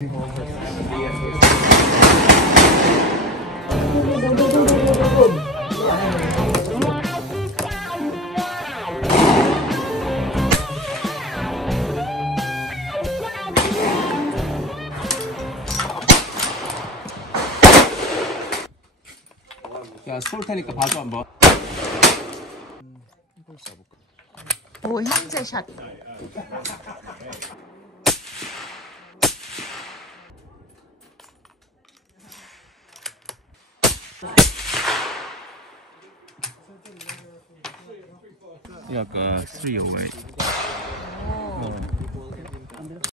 야, 쏠 테니까 봐줘 한번. 오, 현재 샷. 약간 3 away.